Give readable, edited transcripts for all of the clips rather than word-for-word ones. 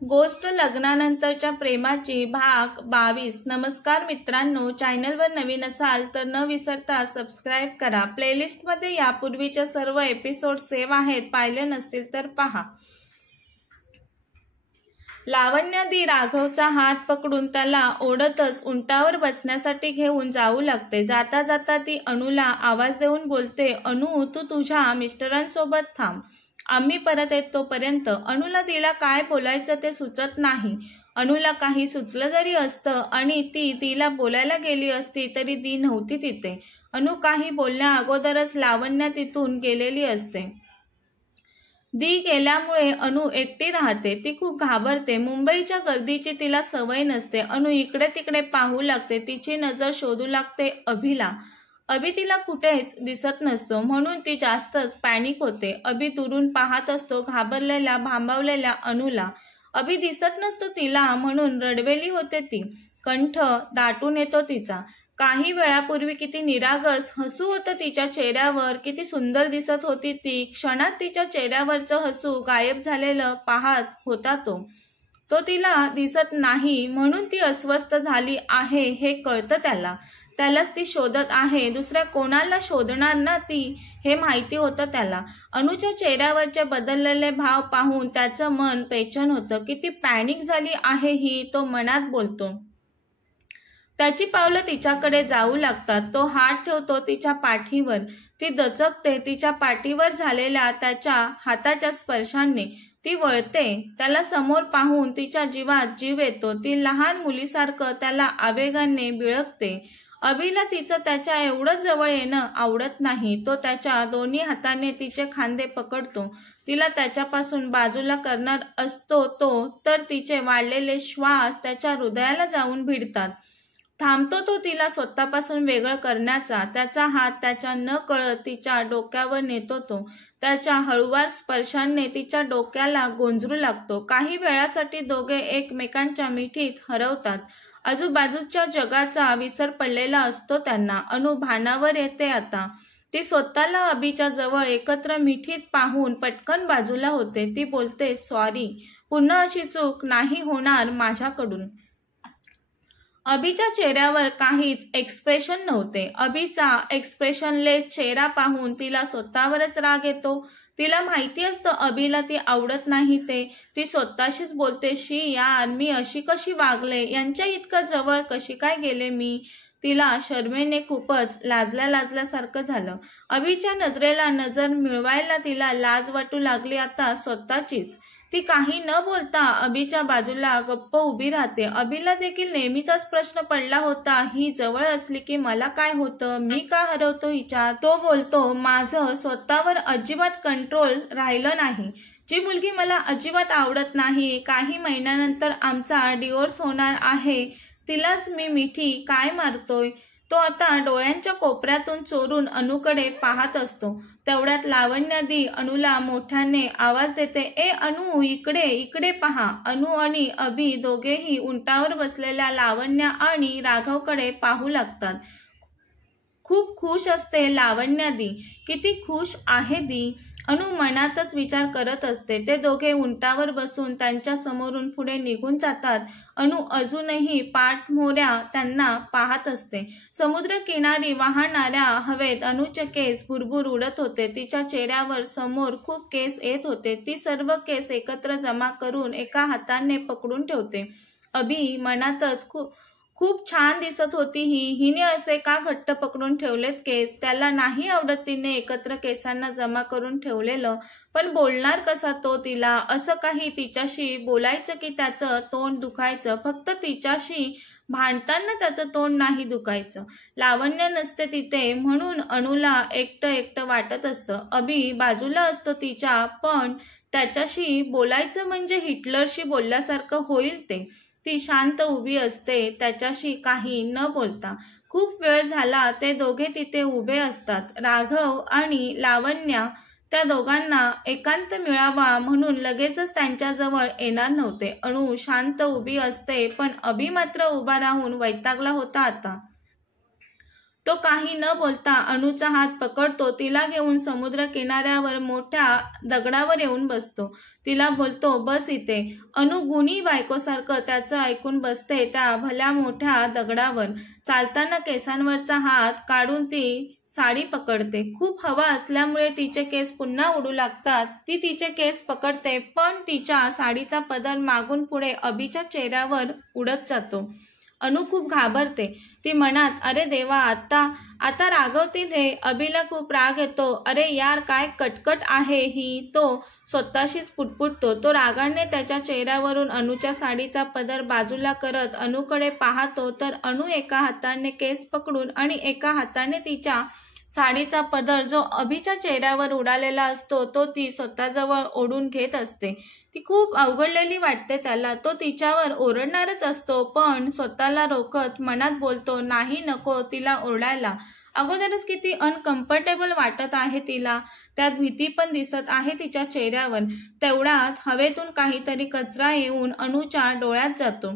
गोष्ट लग्नानंतरच्या प्रेमाची भाग 22। नमस्कार मित्रांनो, चॅनलवर नवीन असाल तर न विसरता सबस्क्राइब करा। प्लेलिस्टमध्ये यापूर्वीच्या सर्व एपिसोड सेव्ह आहेत, पाहिले नसतील तर पहा। लावण्यादी राघवचा हात पकडून त्याला ओढतच उंटावर बसण्यासाठी घेऊन जाऊ लागते। जाता जाता ती अनुला आवाज देऊन बोलते, अनु तू तुझ्या मिस्टरांसोबत थांब, आम्ही परत येतोपर्यंत। अनुला तिला काय बोलायचं ते सुचत नाही। अनुला काही सुचलं जरी असतं आणि ती तिला बोलायला गेली असती तरी ती नव्हती तिथे। अनु काही बोलण्या अगोदरच लावण्या तिथून गेलेली असते। दी गेल्यामुळे अनु एकटी राहते। ती खूप घाबरते। मुंबईच्या गर्दीची तिला सवय नसते। अनु इकडे तिकडे पाहू लागते। तिची नजर शोधू लागते अभिला। अभि तिला कुठेच दिसत नसतो, म्हणून ती जास्तच पॅनिक होते। अभि दुरून पाहत असतो घाबरलेल्या भांबावलेल्या अनुला। अभि दिसत नसतो तिला, म्हणून रडवेली होते ती। कंठ दाटून येतो तिचा। काही वेळापूर्वी किती निरागस हसू होतं तिच्या चेहऱ्यावर, किती सुंदर दिसत होती ती। क्षणात तिच्या चेहऱ्यावरचं हसू गायब झालेलं पाहत होता तो तिला दिसत नाही, म्हणून ती अस्वस्थ झाली आहे हे कळतं त्याला। त्यालाच ती शोधत आहे, दुसऱ्या कोणाला शोधणार ना ती, हे माहिती होतं त्याला। अनुच्या चेहऱ्यावरचे बदललेले भाव पाहून त्याचं मन पेचन होतं। किती पॅनिक झाली आहे ही, तो मनात बोलतो। त्याची पावलं तिच्याकडे जाऊ लागतात। तो हात ठेवतो तिच्या पाठीवर। ती दचकते तिच्या पाठीवर झालेल्या त्याच्या हाताच्या स्पर्शाने। ती वळते। त्याला समोर पाहून तिच्या जीवात जीव येतो। ती लहान मुलीसारखं त्याला आवेगाने बिळकते। अभिला तिचं त्याच्या एवढं जवळ येणं आवडत नाही। तो त्याच्या दोन्ही हाताने तिचे खांदे पकडतो। तिला त्याच्यापासून बाजूला करणार असतो तो, तर तिचे वाढलेले श्वास त्याच्या हृदयाला जाऊन भिडतात। थांबतो तो तिला स्वतःपासून वेगळं करण्याचा। त्याचा हात त्याच्या नकळत तिच्या डोक्यावर नेतो तो। त्याच्या हळूवार स्पर्शाने तिच्या डोक्याला गोंजरू लागतो। काही वेळासाठी दोघे एकमेकांच्या मिठीत हरवतात। आजूबाजूच्या जगाचा विसर पडलेला असतो त्यांना। अनु भानावर येते आता। ती स्वतःला अभिच्या जवळ एकत्र मिठीत पाहून पटकन बाजूला होते। ती बोलते, सॉरी, पुन्हा अशी चूक नाही होणार माझ्याकडून। अभिच्या चेहऱ्यावर काहीच एक्सप्रेशन नव्हते। अभिचा एक्सप्रेशनलेस चेहरा पाहून तिला स्वतःवरच राग येतो। तिला माहिती असतं अभिला ती आवडत नाही ते। ती स्वतःशीच बोलते, शी यार, मी अशी कशी वागले, यांच्या इतकं जवळ कशी काय गेले मी। तिला शर्मेने खूपच लाजल्यासारखं झालं। अभिच्या नजरेला नजर मिळवायला तिला लाज वाटू लागली आता स्वतःचीच। ती काही न बोलता अभिच्या बाजूला गप्प उभी राहते। अभिला देखील नेहमीचाच प्रश्न पडला होता, ही जवळ असली की मला काय होतं, मी का हरवतो हिच्यात। तो बोलतो, माझं स्वतःवर अजिबात कंट्रोल राहिलं नाही। जी मुलगी मला अजिबात आवडत नाही, काही महिन्यानंतर आमचा डिवोर्स होणार आहे, तिलाच मी मिठी काय मारतोय। तो आता डोळ्यांच्या कोपऱ्यातून चोरून अनुकडे पाहत असतो। तेवढ्यात लावण्यादी अनुला मोठ्याने आवाज देते, ए अनु, इकडे इकडे पहा। अनु आणि अभि दोघेही उंटावर बसलेल्या लावण्या आणि राघवकडे पाहू लागतात। खूप खुश असते लावण्यादी। किती खुश आहे दी, अनु मनातच विचार करत असते। ते दोघे उंटावर बसून त्यांच्या समोरून पुढे निघून जातात। अनु अजूनही पाठमोऱ्या त्यांना पाहत असते। समुद्र किनारी वाहणाऱ्या हवेत अनुचे केस भुरभुर उडत होते। तिच्या चेहऱ्यावर समोर खूप केस येत होते। ती सर्व केस एकत्र जमा करून एका हाताने पकडून ठेवते। अभि मनातच खूप छान दिसत होती हिने असे का घट्ट पकडून ठेवलेत केस। त्याला नाही आवडत तिने एकत्र केसांना जमा करून ठेवलेलं, पण बोलणार कसा तो तिला। असं काही तिच्याशी बोलायचं की त्याचं तोंड दुखायचं, फक्त तिच्याशी भांडताना त्याचं तोंड नाही दुखायचं। लावण्य नसते तिथे, म्हणून अनुला एकटं वाटत असतं। अभि बाजूला असतो तिच्या, पण त्याच्याशी बोलायचं म्हणजे हिटलरशी बोलल्यासारखं होईल ते। ती शांत उभी असते त्याच्याशी काही न बोलता। खूप वेळ झाला ते दोघे तिथे उभे असतात। राघव आणि लावण्या त्या दोघांना एकांत मिळावा म्हणून लगेचच त्यांच्याजवळ येणार नव्हते। अनु शांत उभी असते, पण अभि मात्र उभा राहून वैतागला होता आता। तो काही न बोलता अणूचा हात पकडतो, तिला घेऊन समुद्र किनाऱ्यावर मोठ्या दगडावर येऊन बसतो. तिला बोलतो, बस इथे. अणू गुणी बायकोसारखं त्याचं ऐकून बसते त्या भल्या मोठ्या दगडावर. चालताना केसांवरचा हात काढून ती साडी पकडते. खूप हवा असल्यामुळे तिचे केस पुन्हा उडू लागतात. ती तिचे केस पकडते, पण तिच्या साडीचा पदर मागून पुढे अभिच्या चेहऱ्यावर उडत जातो. अनु खूप घाबरते. ती मनात, अरे देवा, आता रागवतील हे. अभिला खूप राग येतो. अरे यार, काय कटकट आहे ही. तो स्वतःशीच पुटपुटतो. तो रागाने त्याच्या चेहऱ्यावरून अनुच्या साडीचा पदर बाजूला करत अनुकडे पाहतो तर अनु एका हाताने केस पकडून आणि एका हाताने तिच्या साडीचा पदर जो अभिच्या चेहऱ्यावर उडालेला असतो तो ती स्वतःजवळ ओढून घेत असते. ती खूप अवघडलेली वाटते त्याला. तो तिच्यावर ओरडणारच असतो, पण स्वतःला रोखत मनात बोलतो, नाही, नको तिला ओरडायला. अगोदरच किती अनकम्फर्टेबल वाटत आहे तिला. त्यात भीती पण दिसत आहे तिच्या चेहऱ्यावर. तेवढ्यात हवेतून काहीतरी कचरा येऊन अनुच्या डोळ्यात जातो.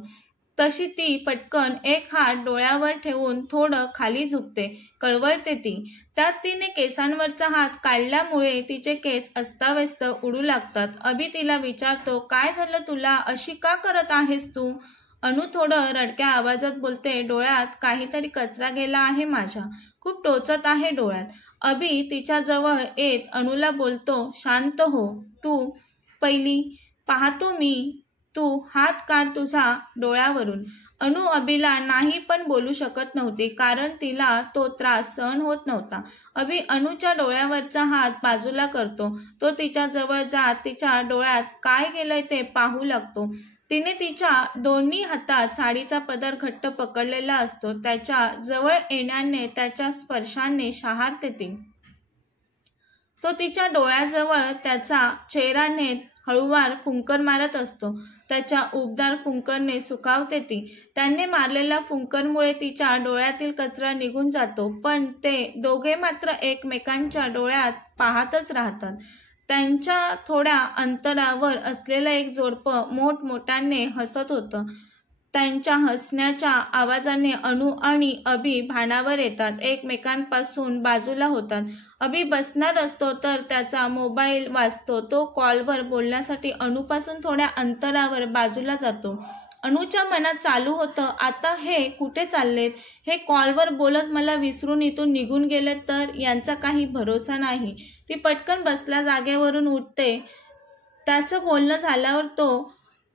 तशी ती पटकन एक हात डोळ्यावर ठेवून थोडं खाली झुकते. कळवळते ती. त्यात तिने केसांवरचा हात काढल्यामुळे तिचे केस अस्ताव्यस्त उडू लागतात. अभि तिला विचारतो, काय झालं तुला? अशी का करत आहेस तू? अनु थोडं रडक्या आवाजात बोलते, डोळ्यात काहीतरी कचरा गेला आहे माझ्या. खूप टोचत आहे डोळ्यात. अभि तिच्या जवळ येत अनुला बोलतो, शांत हो तू. पहिली पाहतो मी. तू हात काढ तुझा डोळ्यावरून. अनु अभिला नाही पण बोलू शकत नव्हती, कारण तिला तो त्रास सहन होत नव्हता. अभि अनुच्या डोळ्यावरचा हात बाजूला करतो. तो तिच्या जवळ जात तिच्या डोळ्यात काय गेलंय ते पाहू लागतो. तिने तिच्या दोन्ही हातात साडीचा पदर घट्ट पकडलेला असतो. त्याच्या जवळ येण्याने, त्याच्या स्पर्शाने शहारते ती. तो तिच्या डोळ्याजवळ त्याचा चेहरा नेत हळूवार फुंकर मारत असतो. त्याच्या उबदार फुंकरने सुखावते ती. त्याने मारलेल्या फुंकरमुळे तिच्या डोळ्यातील कचरा निघून जातो, पण ते दोघे मात्र एकमेकांच्या डोळ्यात पाहतच राहतात. त्यांच्या थोड्या अंतरावर असलेलं एक जोडपं मोठमोठ्याने हसत होतं. त्यांच्या हसण्याच्या आवाजाने अनु आणि अभि भानावर येतात, एकमेकांपासून बाजूला होतात. अभि बसणार असतो तर त्याचा मोबाईल वाजतो. तो कॉलवर बोलण्यासाठी अनुपासून थोड्या अंतरावर बाजूला जातो. अनुच्या मनात चालू होतं, आता हे कुठे चाललेत? हे कॉलवर बोलत मला विसरून इथून निघून गेले तर? यांचा काही भरोसा नाही. ती पटकन बसल्या जागेवरून उठते. त्याचं बोलणं झाल्यावर तो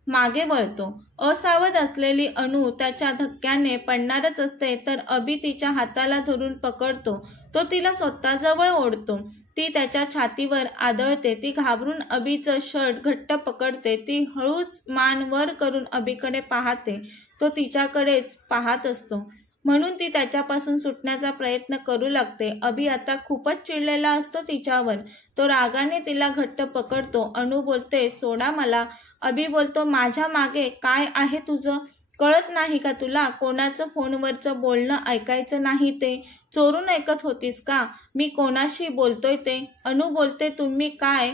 मागे वळतो. असावध असलेली अनु त्याच्या धक्क्याने पडणारच असते तर अभि तिच्या हाताला धरून पकडतो. तो तिला स्वतःजवळ ओढतो. ती त्याच्या छातीवर आदळते. ती घाबरून अभिचं शर्ट घट्ट पकडते. ती हळूच मान वर करून अभिकडे पाहते. तो तिच्याकडेच पाहत असतो, म्हणून ती त्याच्यापासून सुटण्याचा प्रयत्न करू लागते. अभि आता खूपच चिडलेला असतो तिच्यावर. तो रागाने तिला घट्ट पकडतो. अनु बोलते, सोडा मला. अभि बोलतो, माझ्या मागे काय आहे तुझं? कळत नाही का तुला? कोणाचं फोनवरचं बोलणं ऐकायचं नाही ते? चोरून ऐकत होतीस का मी कोणाशी बोलतोय ते? अनु बोलते, तुम्ही काय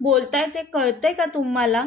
बोलताय ते कळतंय का तुम्हाला?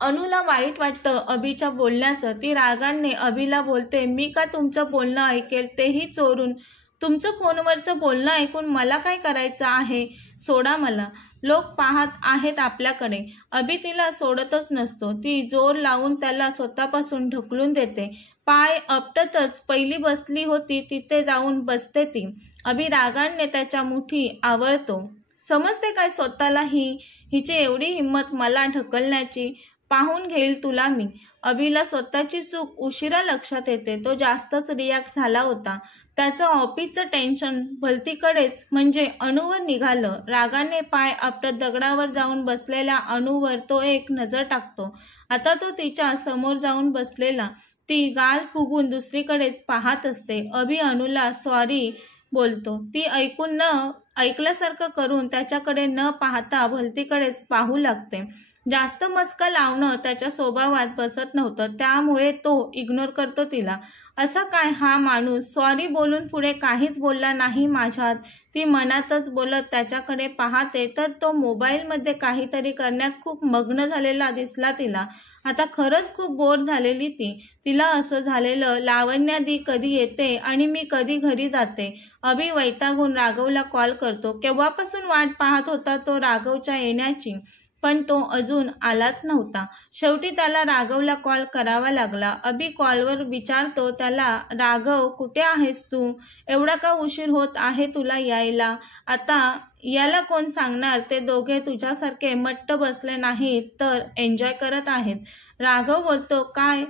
अनुला वाईट वाटतं अभिच्या बोलण्याचं. ती रागाने अभिला बोलते, मी का तुमचं बोलणं ऐकेल, तेही चोरून? तुमचं फोनवरचं बोलणं ऐकून मला काय करायचं आहे? सोडा मला. लोक पाहत आहेत आपल्याकडे. अभि तिला सोडतच नसतो. ती जोर लावून त्याला स्वतःपासून ढकलून देते. पाय आपटतच पहिली बसली होती तिथे जाऊन बसते ती. अभि रागाने त्याच्या मुठी आवळतो. समजते काय स्वतःला हिची एवढी हिंमत मला ढकलण्याची? पाहून घेईल तुला मी. अभिला स्वतःची चूक उशिरा लक्षात येते. तो जास्तच रिॲक्ट झाला होता. त्याचं ऑफिसचं टेन्शन भलतीकडेच म्हणजे अनुवर निघालं. रागाने पाय आपटत दगडावर जाऊन बसलेल्या अनुवर तो एक नजर टाकतो. आता तो तिच्या समोर जाऊन बसलेला. ती गाल फुगून दुसरीकडेच पाहत असते. अभि अनुला सॉरी बोलतो. ती ऐकून न ऐकल्यासारखं करून त्याच्याकडे न पाहता भलतीकडेच पाहू लागते. जास्त मस्का लावणं त्याच्या स्वभावात बसत नव्हतं, त्यामुळे तो इग्नोर करतो तिला. असं काय हा माणूस सॉरी बोलून पुढे काहीच बोलला नाही माझ्यात. ती मनातच बोलत त्याच्याकडे पाहते तर तो मोबाईलमध्ये काहीतरी करण्यात खूप मग्न झालेला दिसला तिला. आता खरंच खूप बोर झालेली ती. तिला असं झालेलं लावण्यादी कधी येते आणि मी कधी घरी जाते. अभि वैतागून राघवला कॉल करतो. केव्हापासून वाट पाहत होता तो राघवच्या येण्याची, पण तो अजून आलाच नव्हता. शेवटी त्याला राघवला कॉल करावा लागला. अभि कॉलवर विचारतो त्याला, राघव कुठे आहेस तू? एवढा का उशीर होत आहे तुला यायला? आता याला कोण सांगणार ते दोघे तुझ्यासारखे मट्ट बसले नाहीत तर एन्जॉय करत आहेत. राघव बोलतो, काय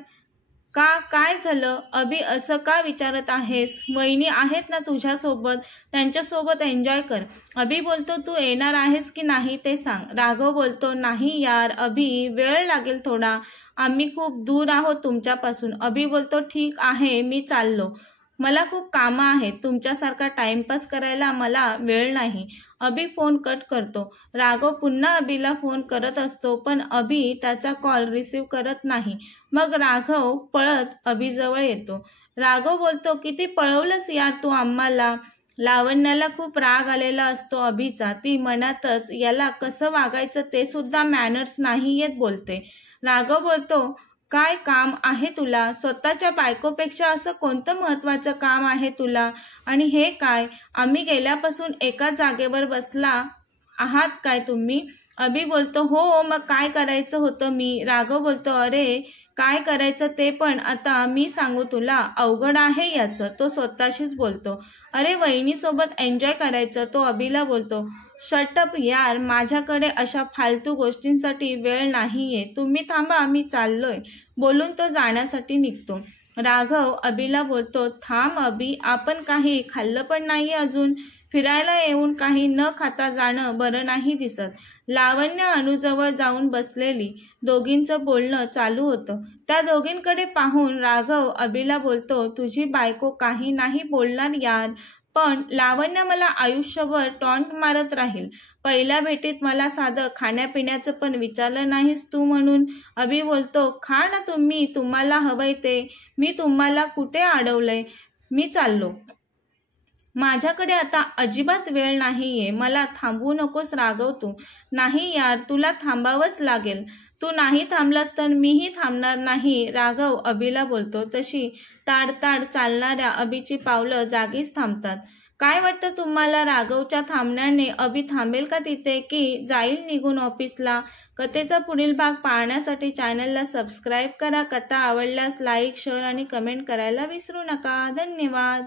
झालं? अभि असं का विचारत आहेस? वहिनी आहेत ना तुझ्यासोबत, त्यांच्यासोबत एन्जॉय कर. अभि बोलतो, तू येणार आहेस की नाही ते सांग. राघव बोलतो, नाही यार अभि, वेळ लागेल थोडा, आम्ही खूप दूर आहोत तुमच्यापासून. अभि बोलतो, ठीक आहे मी चाललो, मला खूप कामं आहेत, तुमच्यासारखा टाइमपास करायला मला वेळ नाही. अभि फोन कट करतो. राघव पुन्हा अभिला फोन करत असतो पण अभि त्याचा कॉल रिसीव्ह करत नाही. मग राघव पळत अभिजवळ येतो. राघव बोलतो, किती पळवलंस यार तू आम्हाला. लावण्याला खूप राग आलेला असतो अभिचा. ती मनातच याला कसं वागायचं ते सुद्धा मॅनर्स नाही येत बोलते. राघव बोलतो, काय काम आहे तुला? स्वतःच्या बायकोपेक्षा असं कोणतं महत्वाचं काम आहे तुला? आणि हे काय, आम्ही गेल्यापासून एकाच जागेवर बसला आहात काय तुम्ही? अभि बोलतो, हो मग काय करायचं होतं मी. राघव बोलतो, अरे काय करायचं ते पण आता मी सांगू तुला? अवघड आहे याचं. तो स्वतःशीच बोलतो. अरे वहिनीसोबत एन्जॉय करायचं. तो अभिला बोलतो, शटअप यार, माझ्याकडे अशा फालतू गोष्टींसाठी वेळ नाहीये, तुम्ही थांबा मी चाललोय. बोलून तो जाण्यासाठी निघतो. राघव अभिला बोलतो, थांब अभि, आपण काही खाल्लं पण नाही अजून. फिरायला येऊन काही न खाता जाणं बरं नाही दिसत. लावण्य अनुजवळ जाऊन बसलेली. दोघींचं बोलणं चालू होतं. त्या दोघींकडे पाहून राघव अभिला बोलतो, तुझी बायको काही नाही बोलणार यार, पण लावण्य मला आयुष्यभर टॉन्ट मारत राहील. पहिल्या भेटीत मला साधं खाण्यापिण्याचं पण विचारलं नाहीस तू म्हणून. अभि बोलतो, खा ना तुम्ही, तुम्हाला हवंय ते, मी तुम्हाला कुठे अडवलंय. मी चाललो, माझ्याकडे आता अजिबात वेळ नाहीये, मला थांबवू नकोस राघव तू. नाही यार, तुला थांबावंच लागेल, तू नाही थांबलास तर मीही थांबणार नाही. राघव अभिला बोलतो. तशी ताडताड चालणाऱ्या अभिची पावलं जागीच थांबतात. काय वाटतं तुम्हाला, राघवच्या थांबण्याने अभि थांबेल का तिथे की जाईल निघून ऑफिसला? कथेचा पुढील भाग पाहण्यासाठी चॅनलला सबस्क्राईब करा. कथा आवडल्यास लाईक, शेअर आणि कमेंट करायला विसरू नका. धन्यवाद.